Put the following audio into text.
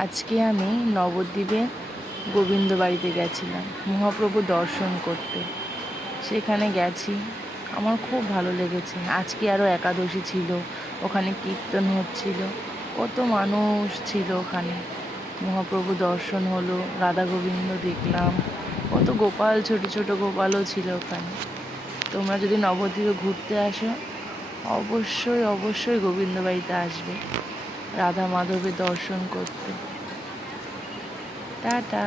আজকে আমি নবদ্বীপে গোবিন্দ বাড়িতে গেছিলাম মহাপ্রভু দর্শন করতে। সেখানে গেছি, আমার খুব ভালো লেগেছে। আজকে আরও একাদশী ছিল, ওখানে কীর্তন হচ্ছিল, কত মানুষ ছিল ওখানে। মহাপ্রভু দর্শন হলো, রাধা গোবিন্দ দেখলাম, কত গোপাল, ছোট ছোট গোপালও ছিল ওখানে। তোমরা যদি নবদ্বীপে ঘুরতে আসো, অবশ্যই অবশ্যই গোবিন্দ বাড়িতে আসবে রাধা মাধবের দর্শন করতে। টাটা।